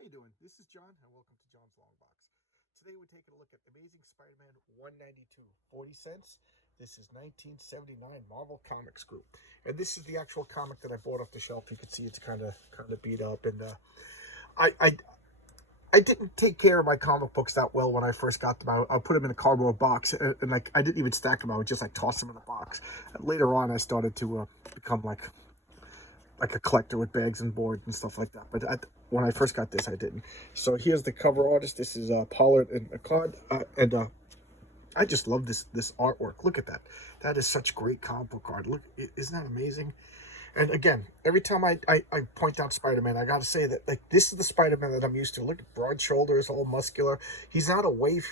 How you doing? This is John, and welcome to John's Long Box. Today we're taking a look at Amazing Spider-Man 192, 40 cents. This is 1979 Marvel Comics Group, and this is the actual comic that I bought off the shelf. You can see it's kind of beat up, and I, I I didn't take care of my comic books that well when I first got them. I put them in a cardboard box, and like I didn't even stack them. I would just like toss them in a box. And later on, I started to become like a collector with bags and boards and stuff like that. But when I first got this, I didn't. So here's the cover artist. This is Pollard and a card, and I just love this artwork. Look at that. That is such great comic book art. Look, isn't that amazing? And again, every time I point out Spider-Man, I got to say that like this is the Spider-Man that I'm used to. Look at broad shoulders, all muscular. He's not a waif.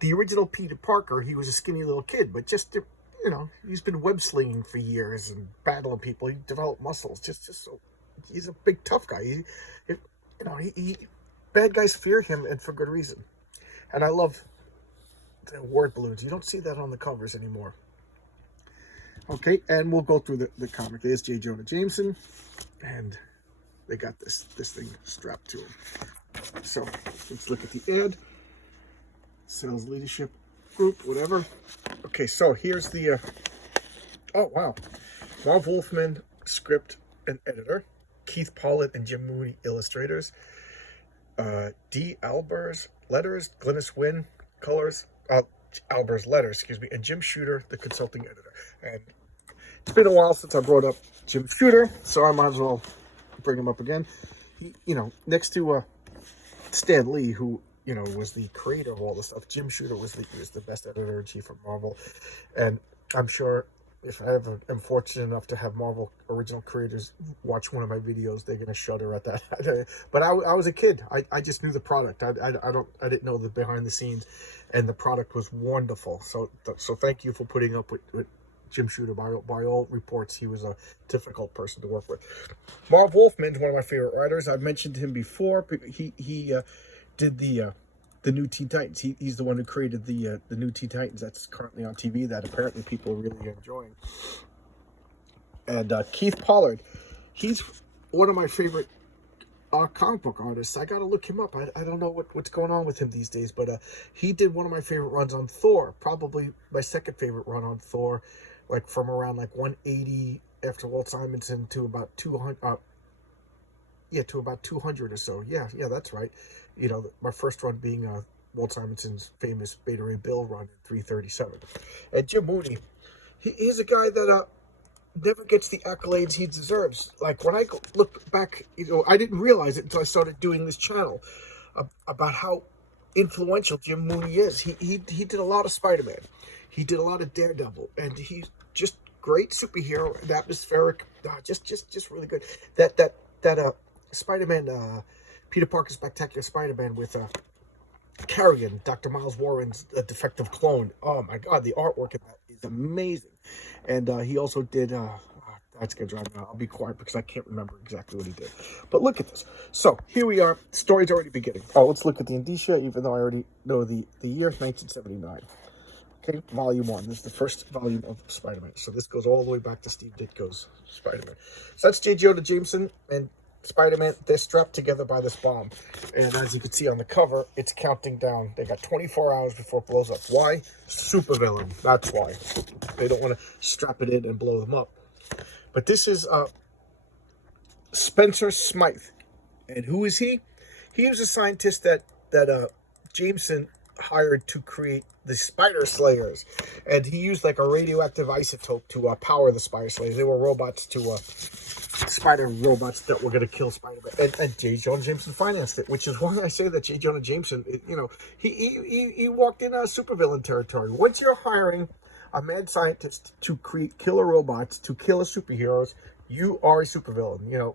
The original Peter Parker. He was a skinny little kid, but just he's been web slinging for years and battling people. He developed muscles. Just so he's a big tough guy. Bad guys fear him, and for good reason. And I love the word balloons. You don't see that on the covers anymore. Okay, and we'll go through the comic. There's J. Jonah Jameson, and they got this thing strapped to him. So let's look at the ad. Sales leadership group, whatever. Okay, so here's the oh wow, Marv Wolfman script and editor, Keith Pollard and Jim Mooney illustrators, D. Albers letters, Glynis Wynn colors, Albers letters, excuse me, and Jim Shooter, the consulting editor. And it's been a while since I brought up Jim Shooter, so I might as well bring him up again. He, next to Stan Lee, who was the creator of all this stuff, Jim Shooter was the best editor-in-chief of Marvel. And I'm sure if I ever am fortunate enough to have Marvel original creators watch one of my videos, they're gonna shudder at that. But I was a kid. I just knew the product. I didn't know the behind the scenes, and the product was wonderful. So thank you for putting up with Jim Shooter. By all reports, he was a difficult person to work with. Marv Wolfman is one of my favorite writers. I've mentioned him before. He did the new Teen Titans. He's the one who created the new Teen Titans that's currently on TV that apparently people are really enjoying. And Keith Pollard, he's one of my favorite comic book artists. I gotta look him up. I don't know what's going on with him these days, but he did one of my favorite runs on Thor, probably my second favorite run on Thor, like from around like 180 after Walt Simonson to about 200. To about 200 or so. Yeah, that's right. My first run being Walt Simonson's famous Beta Ray Bill run in 337. And Jim Mooney, he's a guy that never gets the accolades he deserves. Like when I look back, I didn't realize it until I started doing this channel about how influential Jim Mooney is. He did a lot of Spider-Man. He did a lot of Daredevil, and he's just great superhero and atmospheric. Just really good. That Spider-Man, Peter Parker Spectacular Spider-Man with Carrigan, Dr. Miles Warren's defective clone. Oh my God, the artwork in that is amazing. And he also did, that's gonna drive me out. I'll be quiet because I can't remember exactly what he did. But look at this. So here we are. Story's already beginning. Oh, let's look at the indicia, even though I already know the year, 1979. Okay, volume 1. This is the first volume of Spider-Man. So this goes all the way back to Steve Ditko's Spider-Man. So that's J. Jonah Jameson and Spider-Man. They're strapped together by this bomb. And as you can see on the cover, it's counting down. They got 24 hours before it blows up. Why? Supervillain. That's why. They don't want to strap it in and blow them up. But this is Spencer Smythe. And who is he? He was a scientist that Jameson hired to create the Spider Slayers, and he used like a radioactive isotope to power the Spider Slayers. They were robots spider robots that were going to kill Spider-Man, and J. Jonah Jameson financed it, which is why I say that J. Jonah Jameson, he walked in supervillain territory. Once you're hiring a mad scientist to create killer robots to kill superheroes, you are a supervillain.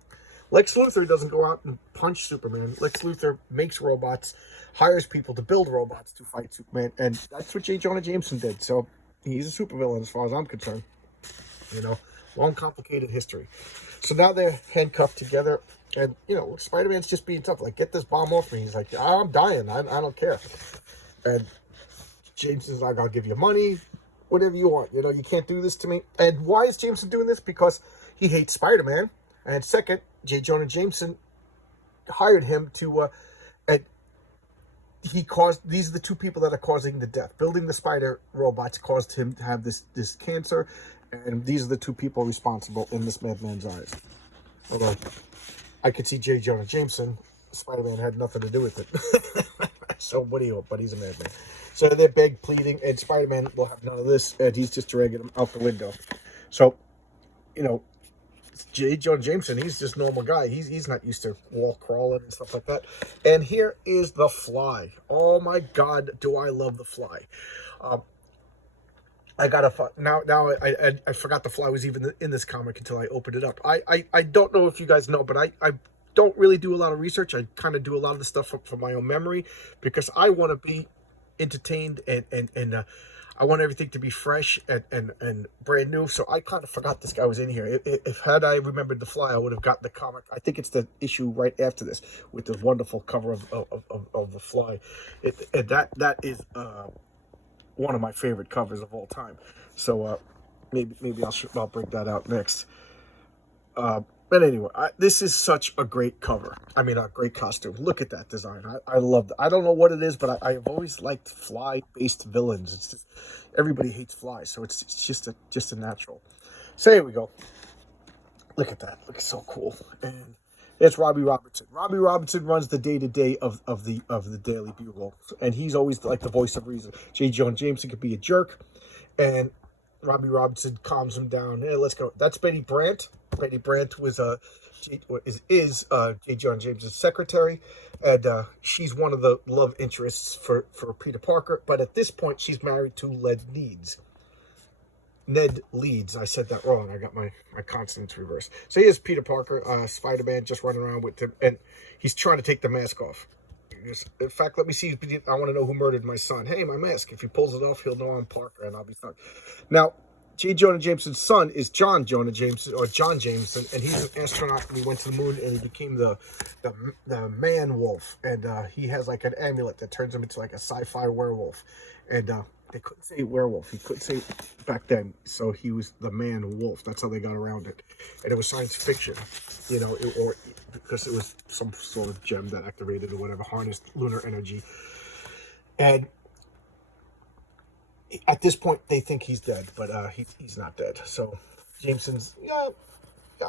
Lex Luthor doesn't go out and punch Superman. Lex Luthor makes robots, hires people to build robots to fight Superman, and that's what J. Jonah Jameson did. So he's a supervillain as far as I'm concerned. Long, complicated history. So now they're handcuffed together, and Spider-Man's just being tough. Like, get this bomb off me. He's like, I'm dying. I don't care. And Jameson's like, I'll give you money, whatever you want. You can't do this to me. And why is Jameson doing this? Because he hates Spider-Man. And second, J. Jonah Jameson hired him to, and he caused, these are the two people that are causing the death. Building the spider robots caused him to have this cancer, and these are the two people responsible in this madman's eyes. Although I could see J. Jonah Jameson, Spider-Man had nothing to do with it. So what do you hope? But he's a madman. So they're beg, pleading, and Spider-Man will have none of this, and he's just dragging him out the window. So, you know, J. Jonah Jameson, he's just a normal guy. He's not used to wall crawling and stuff like that. And here is the Fly. Oh my God, do I love the Fly. I got now I forgot the Fly was even in this comic until I opened it up. I don't know if you guys know, but I don't really do a lot of research. I kind of do a lot of the stuff from my own memory because I want to be entertained and I want everything to be fresh and brand new. So I kind of forgot this guy was in here. If had I remembered the Fly, I would have gotten the comic. I think it's the issue right after this with the wonderful cover of the Fly. And that is one of my favorite covers of all time. So maybe I'll break that out next. But anyway, this is such a great cover. I mean, a great costume. Look at that design. I love it. I don't know what it is, but I've always liked Fly-based villains. It's just, everybody hates Fly, so it's just a natural. So here we go. Look at that. Looks so cool. And it's Robbie Robertson. Robbie Robertson runs the day-to-day of the Daily Bugle, and he's always like the voice of reason. J. Jonah Jameson could be a jerk, and Robbie Robertson calms him down. Hey, let's go. That's Betty Brant. Betty Brant was J. Jonah James' secretary, and she's one of the love interests for Peter Parker. But at this point, she's married to Ned Leeds. I said that wrong. I got my consonants reversed. So here's Peter Parker, Spider-Man, just running around with him, and he's trying to take the mask off. In fact, let me see. I want to know who murdered my son. Hey, my mask. If he pulls it off, he'll know I'm Parker, and I'll be stuck. Now, J. Jonah Jameson's son is John Jonah Jameson, or John Jameson, and he's an astronaut, and he went to the moon, and he became the man wolf, and he has like an amulet that turns him into like a sci-fi werewolf, and they couldn't say werewolf. He couldn't say it back then, so he was the man wolf. That's how they got around it, and it was science fiction, you know, or because it was some sort of gem that activated or whatever, harnessed lunar energy, and at this point, they think he's dead, but he's not dead. So Jameson's, yeah,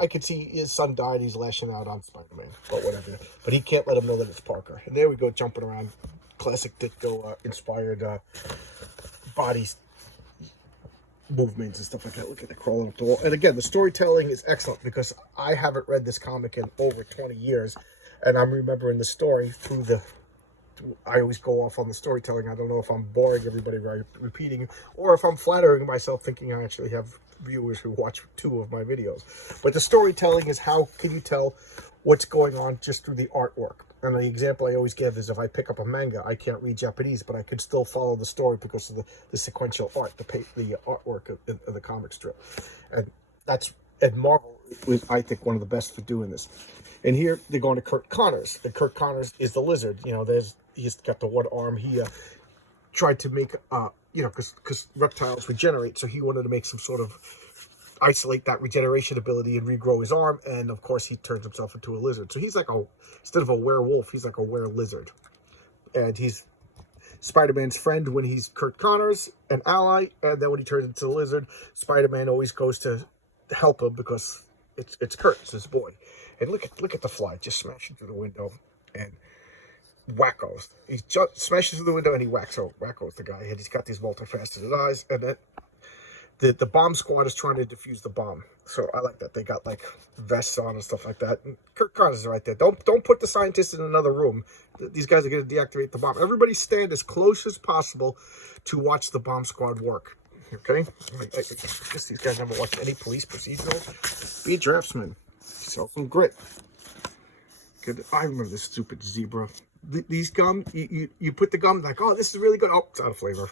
I could see his son died. He's lashing out on Spider-Man, but whatever. But he can't let him know that it's Parker. And there we go, jumping around. Classic Ditko-inspired bodies movements and stuff like that. Look at that crawling up the wall. And again, the storytelling is excellent because I haven't read this comic in over 20 years. And I'm remembering the story through the... I always go off on the storytelling. I don't know if I'm boring everybody by repeating or if I'm flattering myself thinking I actually have viewers who watch 2 of my videos. But the storytelling is how can you tell what's going on just through the artwork. And the example I always give is if I pick up a manga, I can't read Japanese, but I could still follow the story because of the sequential art, the artwork of the comic strip. And Marvel was, I think, one of the best for doing this. And here they're going to Kurt Connors. And Kurt Connors is the lizard. You know, he's got the one arm. He tried to make, you know, because reptiles regenerate, so he wanted to make some sort of isolate that regeneration ability and regrow his arm. And of course, he turns himself into a lizard. So he's like instead of a werewolf, he's like a were-lizard. And he's Spider-Man's friend when he's Kurt Connors, an ally. And then when he turns into a lizard, Spider-Man always goes to help him because it's Kurt, it's his boy. And look at the Fly just smashing through the window and wackos. He just smashes through the window and he wackos the guy. And he's got these multifaceted eyes. And then the bomb squad is trying to defuse the bomb. So I like that. They got like vests on and stuff like that. And Kurt Connors is right there. Don't put the scientists in another room. These guys are going to deactivate the bomb. Everybody stand as close as possible to watch the bomb squad work. Okay? I guess these guys never watched any police procedurals. Be a draftsman. Sell some grit. Good. I remember this stupid zebra. These gum, you put the gum like, oh, this is really good. Oh, it's out of flavor.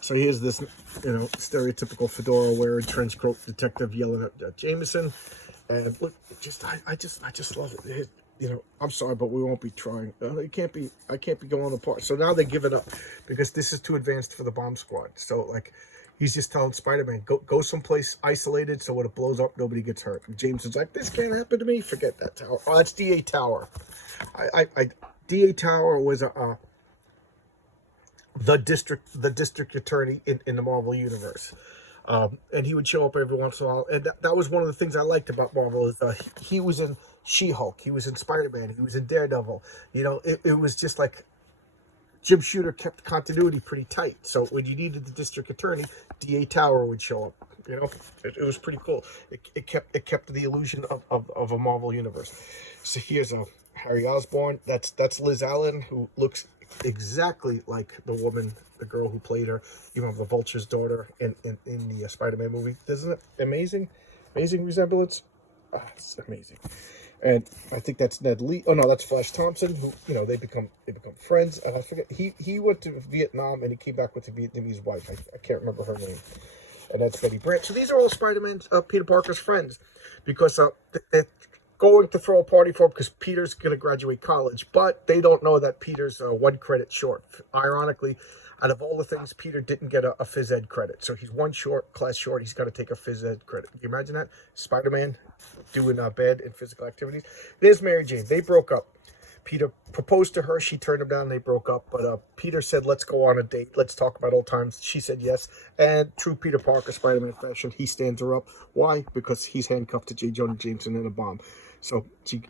So here's this, you know, stereotypical fedora wearing trench coat detective yelling at Jameson, and look, I just love it. You know, I'm sorry, but we won't be trying. I can't be going apart. So now they're giving up because this is too advanced for the bomb squad. So like, he's just telling Spider-Man, go someplace isolated so when it blows up, nobody gets hurt. And Jameson's like, this can't happen to me. Forget that tower. Oh, that's D.A. Tower. D.A. Tower was the district attorney in the Marvel universe. And he would show up every once in a while. And that was one of the things I liked about Marvel is he was in She-Hulk. He was in Spider-Man. He was in Daredevil. You know, it was just like Jim Shooter kept continuity pretty tight. So when you needed the district attorney, D.A. Tower would show up. You know, it was pretty cool. It kept the illusion of a Marvel universe. So here's a Harry Osborn. That's Liz Allen, who looks exactly like the girl who played her. You know, the Vulture's daughter in the Spider-Man movie. Isn't it amazing? Amazing resemblance. It's amazing. And I think that's Ned Lee. Oh no, that's Flash Thompson. Who, you know, they become friends. And I forget he went to Vietnam and he came back with the Vietnamese wife. I can't remember her name. And that's Betty Brant. So these are all Spider-Man's, Peter Parker's friends, because they're going to throw a party for him because Peter's going to graduate college, but they don't know that Peter's 1 credit short. Ironically, out of all the things, Peter didn't get a phys ed credit, so he's 1 class short. He's got to take a phys ed credit. Can you imagine that? Spider-Man doing bad in physical activities. There's Mary Jane. They broke up. Peter proposed to her. She turned him down. They broke up. But Peter said, let's go on a date. Let's talk about old times. She said yes. And true Peter Parker, Spider-Man fashion, he stands her up. Why? Because he's handcuffed to J. Jonah Jameson in a bomb. So she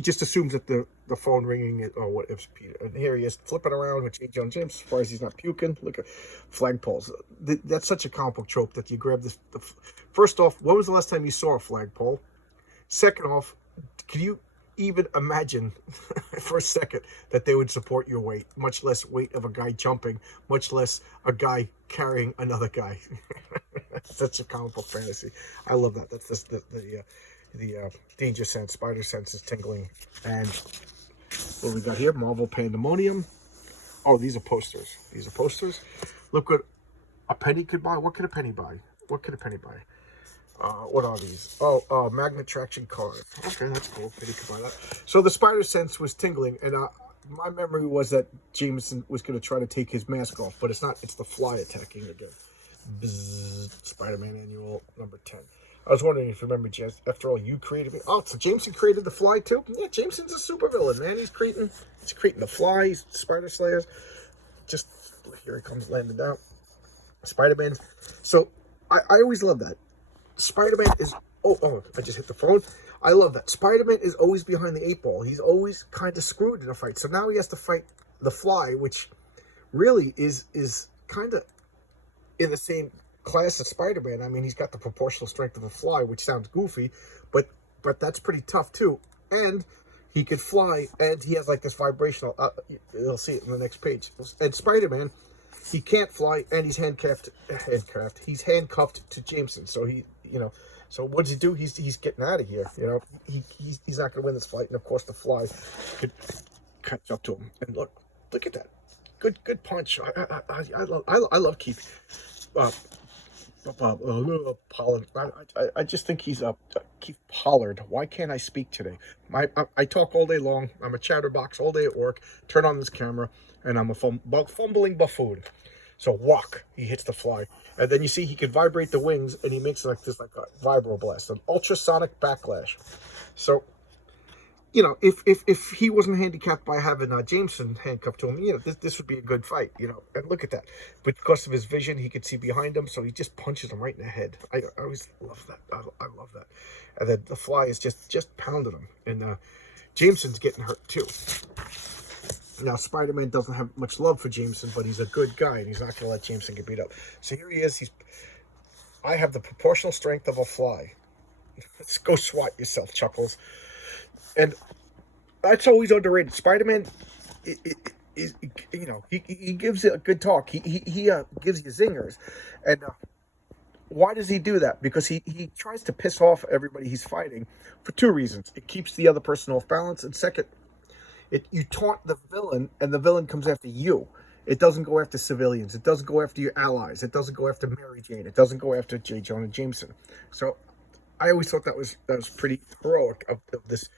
just assumes that the phone ringing, or what if Peter. And here he is flipping around with J. Jonah Jameson. Surprised he's not puking. Look at flagpoles. That's such a comic book trope that you grab this. First off, when was the last time you saw a flagpole? Second off, can you even imagine for a second that they would support your weight, much less weight of a guy jumping, much less a guy carrying another guy? Such a comic book fantasy. I love that. That's just the danger sense, spider sense is tingling. And what we got here? Marvel Pandemonium. Oh, these are posters. These are posters. Look what a penny could buy. What could a penny buy? What could a penny buy? What are these? Oh, magnet traction card. Okay, that's cool. Maybe you could buy that. So the spider sense was tingling, and my memory was that Jameson was going to try to take his mask off, but it's not. It's the fly attacking again. Bzzz, Spider-Man Annual number 10. I was wondering if you remember, James. After all, you created it. Oh, so Jameson created the Fly too. Yeah, Jameson's a supervillain, man. He's creating the Fly. He's Spider Slayers. Just here he comes landing down. Spider-Man. So I always love that. Spider-Man is, I just hit the phone. I love that. Spider-Man is always behind the 8 ball. He's always kind of screwed in a fight. So now he has to fight the Fly, which really is kind of in the same class as Spider-Man. I mean, he's got the proportional strength of a Fly, which sounds goofy, but that's pretty tough too. And he could fly, and he has like this vibrational, you'll see it in the next page. And Spider-Man, he can't fly, and he's handcuffed. He's handcuffed to Jameson. So so what does he do? He's getting out of here. You know, he's not going to win this fight. And of course, the Fly could catch up to him. And look at that, good punch. I love Keith Pollard. I just think he's Keith Pollard. Why can't I speak today? I talk all day long. I'm a chatterbox all day at work. Turn on this camera, and I'm a fumbling buffoon. So walk, he hits the Fly, and then you see he can vibrate the wings, and he makes like a vibro blast, an ultrasonic backlash. So, you know, if he wasn't handicapped by having Jameson handcuffed to him, you know, this would be a good fight, you know. And look at that. But because of his vision, he could see behind him, so he just punches him right in the head. I always love that. I love that. And then the Fly is just pounding him, and Jameson's getting hurt too. Now, Spider-Man doesn't have much love for Jameson, but he's a good guy, and he's not going to let Jameson get beat up. So here he is. I have the proportional strength of a Fly. Let's go swat yourself, Chuckles. And that's always underrated. Spider-Man, you know, he gives it a good talk. He gives you zingers. And why does he do that? Because he tries to piss off everybody he's fighting for 2 reasons. It keeps the other person off balance, and second, you taunt the villain, and the villain comes after you. It doesn't go after civilians. It doesn't go after your allies. It doesn't go after Mary Jane. It doesn't go after J. Jonah Jameson. So I always thought that was pretty heroic of this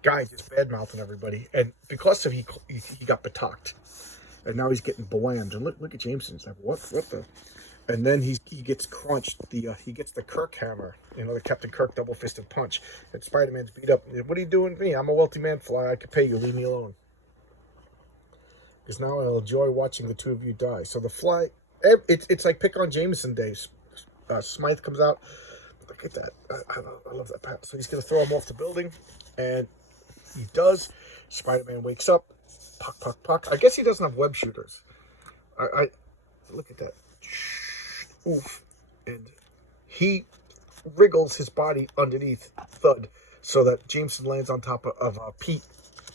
guy just bad-mouthing everybody. And because of he got betocked. And now he's getting blammed. And look at Jameson. He's like, what the? And then he gets crunched. He gets the Kirk hammer, the Captain Kirk double-fisted punch. And Spider-Man's beat up. What are you doing to me? I'm a wealthy man, Fly. I could pay you. Leave me alone. Because now I'll enjoy watching the two of you die. So the Fly, it's like pick on Jameson days. Smythe comes out. Look at that. I love that pat. So he's going to throw him off the building. And he does. Spider-Man wakes up. Puck, puck, puck. I guess he doesn't have web shooters. I look at that. Oof. And he wriggles his body underneath Thud so that Jameson lands on top of Pete,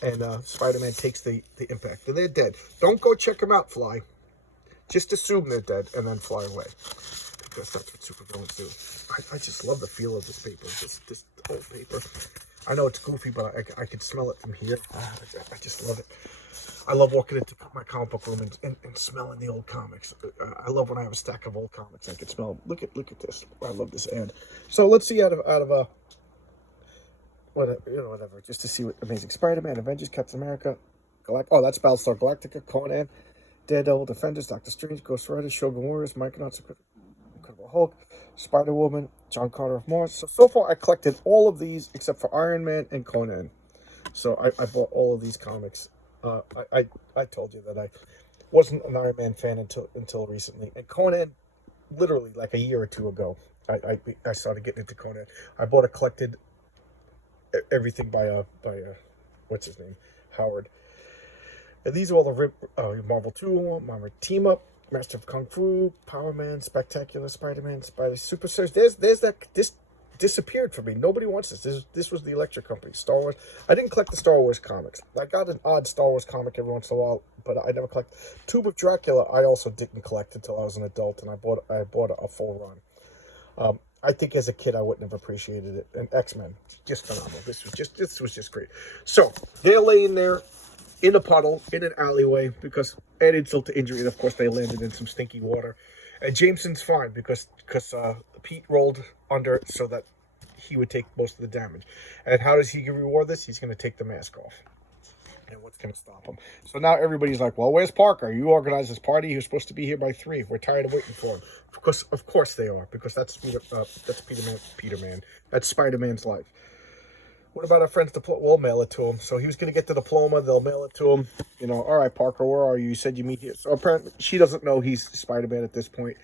and Spider-Man takes the impact. And they're dead. Don't go check them out, Fly. Just assume they're dead and then fly away. Because that's what supervillains do. I just love the feel of this paper, this whole paper. I know it's goofy, but I can smell it from here. I just love it. I love walking into my comic book room and smelling the old comics. I love when I have a stack of old comics. I can smell them. Look at this. I love this ad. So let's see out of whatever, just to see what Amazing Spider-Man, Avengers, Captain America, that's Battlestar Galactica, Conan, Daredevil, Defenders, Doctor Strange, Ghost Rider, Shogun Warriors, Micronauts, Incredible Hulk, Spider-Woman, John Carter of Mars. So far I collected all of these except for Iron Man and Conan. So I bought all of these comics. I told you that I wasn't an Iron Man fan until recently. And Conan, literally like a year or two ago, I started getting into Conan. I bought collected everything by what's his name, Howard. And these are all the Marvel 2, Marvel Team Up, Master of Kung Fu, Power Man, Spectacular Spider-Man, Super Series. This disappeared for me. Nobody wants this. This was the Electric Company, Star Wars. I didn't collect the Star Wars comics. I got an odd Star Wars comic every once in a while, but I never collected. Tomb of Dracula, I also didn't collect until I was an adult, and I bought a full run. I think as a kid I wouldn't have appreciated it. And X-Men, just phenomenal. This was just great. So they're laying there in a puddle, in an alleyway, because add insult to injury, and of course they landed in some stinky water. And Jameson's fine because Pete rolled under so that he would take most of the damage. And how does he reward this? He's going to take the mask off. And what's going to stop him? So now everybody's like, well, where's Parker? You organized this party. He was supposed to be here by 3. We're tired of waiting for him. Of course they are, because that's Peter Man. That's Spider-Man's life. What about our friend's diploma? We'll mail it to him. So he was going to get the diploma. They'll mail it to him. All right, Parker, where are you? You said you meet here. So apparently she doesn't know he's Spider-Man at this point.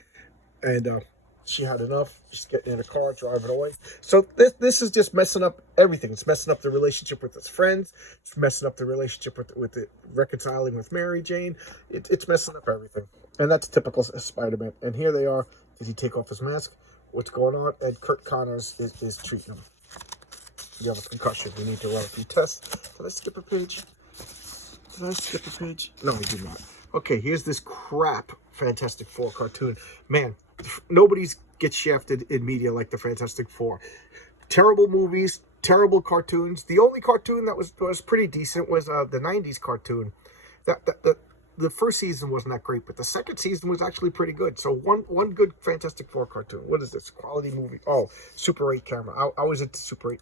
And she had enough. She's getting in a car, driving away. So this is just messing up everything. It's messing up the relationship with his friends. It's messing up the relationship with the reconciling with Mary Jane. It's messing up everything. And that's typical Spider-Man. And here they are. Did he take off his mask? What's going on? And Kurt Connors is treating him. You have a concussion. We need to run a few tests. Did I skip a page? No, I did not. Okay, here's this crap Fantastic Four cartoon. Man, nobody's gets shafted in media like the Fantastic Four. Terrible movies, terrible cartoons. The only cartoon that was pretty decent was the 90s cartoon. The first season wasn't that great, but the second season was actually pretty good. So one good Fantastic Four cartoon. What is this? Quality movie. Oh, Super 8 camera. I was into Super 8.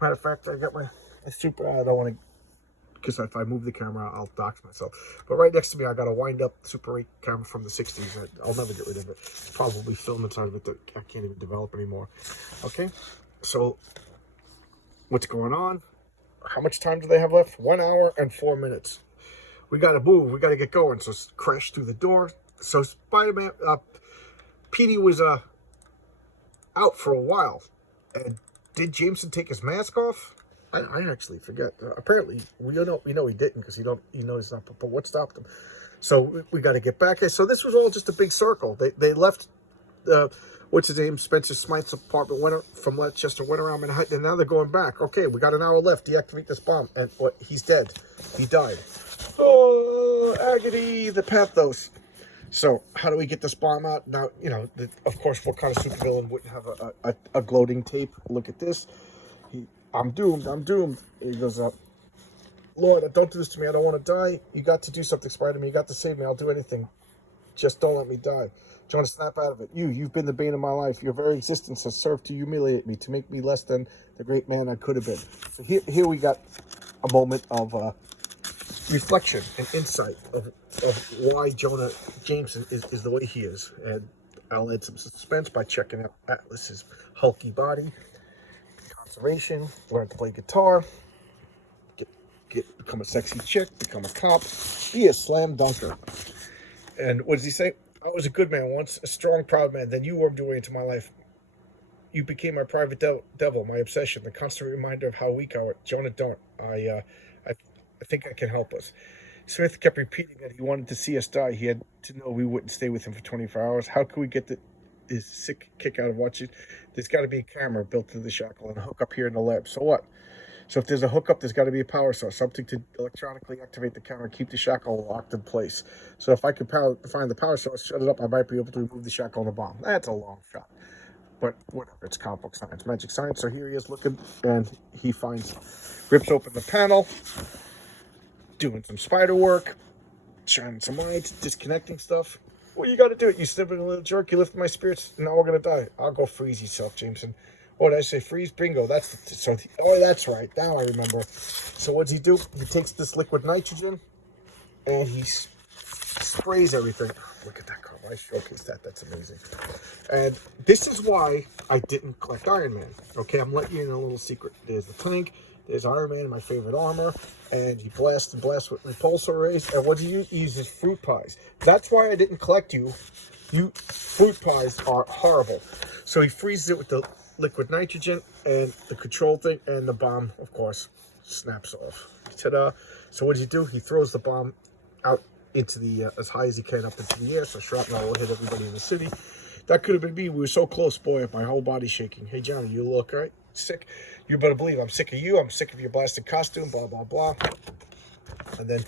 Matter of fact, I got my Super. I don't want to, because if I move the camera, I'll dox myself. But right next to me, I got a wind-up Super 8 camera from the 60s. I'll never get rid of it. Probably film inside of it that I can't even develop anymore. Okay, so what's going on? How much time do they have left? 1 hour and 4 minutes. We got to move. We got to get going. So crash through the door. So Spider-Man, Petey was out for a while. And did Jameson take his mask off? I actually forget. Apparently, we know he didn't, because he knows not. But what stopped him? So we got to get back. So this was all just a big circle. They left. What's his name? Spencer Smythe's apartment. Went from Leicester, went around Manhattan, and now they're going back. Okay, we got an hour left. Deactivate this bomb. And what? He's dead. He died. Oh, agony, the pathos. So how do we get this bomb out? Now, of course, what kind of supervillain wouldn't have a gloating tape? Look at this. I'm doomed. He goes up. Lord, don't do this to me. I don't want to die. You got to do something, Spider-Man. You got to save me. I'll do anything. Just don't let me die. Do you want to snap out of it? You've been the bane of my life. Your very existence has served to humiliate me, to make me less than the great man I could have been. So here we got a moment of reflection and insight of why Jonah Jameson is the way he is. And I'll add some suspense by checking out Atlas's hulky body, conservation, learn to play guitar, become a sexy chick, become a cop, be a slam dunker. And what does he say? I was a good man once, a strong, proud man. Then you warmed your way into my life. You became my private devil, my obsession, the constant reminder of how weak I was. Jonah, don't. I think I can help us. Smythe kept repeating that he wanted to see us die. He had to know we wouldn't stay with him for 24 hours. How could we get his sick kick out of watching? There's got to be a camera built to the shackle and a hook up here in the lab. So what? So if there's a hookup, there's got to be a power source, something to electronically activate the camera, keep the shackle locked in place. So if I could find the power source, shut it up, I might be able to remove the shackle on the bomb. That's a long shot. But whatever, it's comic book science, magic science. So here he is looking, and he rips open the panel, doing some spider work, shining some lights, disconnecting stuff. Well, you got to do it. You snipping a little jerk, you lift my spirits, now we're going to die. I'll go freeze yourself, Jameson. Oh, did I say freeze? Bingo. Oh, that's right. Now I remember. So what does he do? He takes this liquid nitrogen and he sprays everything. Look at that cover. I showcased that. That's amazing. And this is why I didn't collect Iron Man. Okay, I'm letting you in a little secret. There's the tank. There's Iron Man, my favorite armor. And he blasts with repulsor rays. And what do you use? He uses fruit pies. That's why I didn't collect you. Fruit pies are horrible. So he freezes it with the liquid nitrogen and the control thing, and the bomb, of course, snaps off. Ta-da! So what does he do? He throws the bomb out into the as high as he can up into the air, so shrapnel will hit everybody in the city. That could have been me. We were so close, boy. My whole body's shaking. Hey, Johnny, you look right? Sick? You better believe I'm sick of you. I'm sick of your blasted costume. Blah blah blah. And then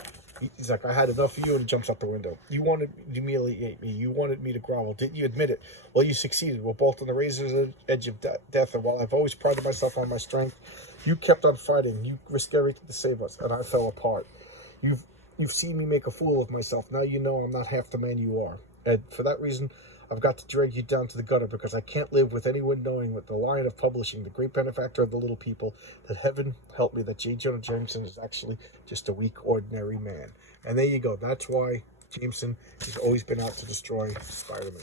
he's like, I had enough of you, and he jumps out the window. You wanted to humiliate me. You wanted me to grovel. Didn't you admit it? Well, you succeeded. We're both on the razor's edge of death, and while I've always prided myself on my strength, you kept on fighting. You risked everything to save us, and I fell apart. You've seen me make a fool of myself. Now you know I'm not half the man you are. And for that reason, I've got to drag you down to the gutter, because I can't live with anyone knowing that the lion of publishing, the great benefactor of the little people, that heaven help me, that J. Jonah Jameson is actually just a weak, ordinary man. And there you go. That's why Jameson has always been out to destroy Spider-Man,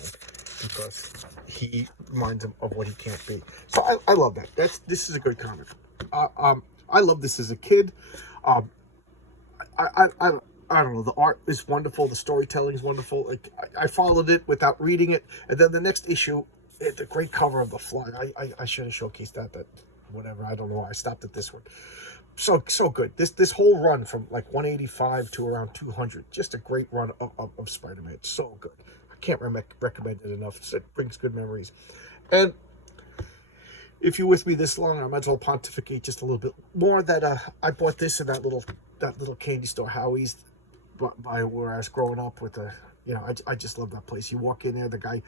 because he reminds him of what he can't be. So I love that. This is a good comic. I love this as a kid. I don't know, the art is wonderful, the storytelling is wonderful. Like I followed it without reading it, and then the next issue, the great cover of The Fly. I should have showcased that whatever, I don't know why I stopped at this one. So good. This whole run from like 185 to around 200, just a great run of Spider-Man. It's so good. I can't recommend it enough. It brings good memories. And if you're with me this long, I might as well pontificate just a little bit more. That I bought this in that little candy store, Howie's, by where I was growing up with I just love that place. You walk in there, the guy,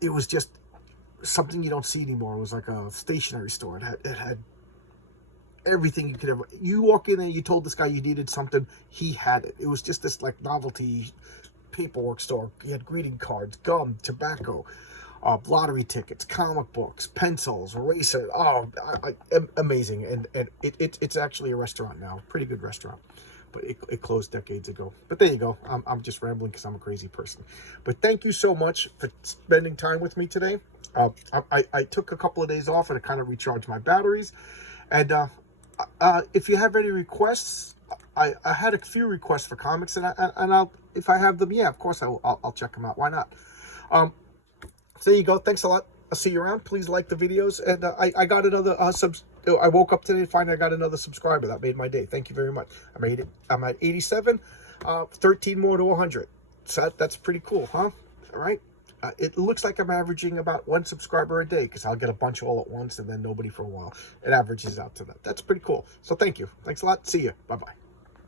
it was just something you don't see anymore. It was like a stationery store. It had everything you could ever. You walk in there, you told this guy you needed something, he had it. It was just this like novelty paperwork store. He had greeting cards, gum, tobacco, lottery tickets, comic books, pencils, erasers. Amazing. And it's actually a restaurant now, pretty good restaurant, but it closed decades ago. But there you go. I'm just rambling because I'm a crazy person. But thank you so much for spending time with me today. I took a couple of days off and to kind of recharge my batteries. And if you have any requests, I had a few requests for comics, and I'll if I have them, yeah, of course I'll check them out. Why not? So there you go. Thanks a lot. I'll see you around. Please like the videos. And I got another I woke up today to find I got another subscriber. That made my day. Thank you very much. I'm at 87, 13 more to 100. So that's pretty cool, huh? All right. It looks like I'm averaging about 1 subscriber a day, because I'll get a bunch all at once and then nobody for a while. It averages out to that. That's pretty cool. So thank you. Thanks a lot. See you. Bye-bye.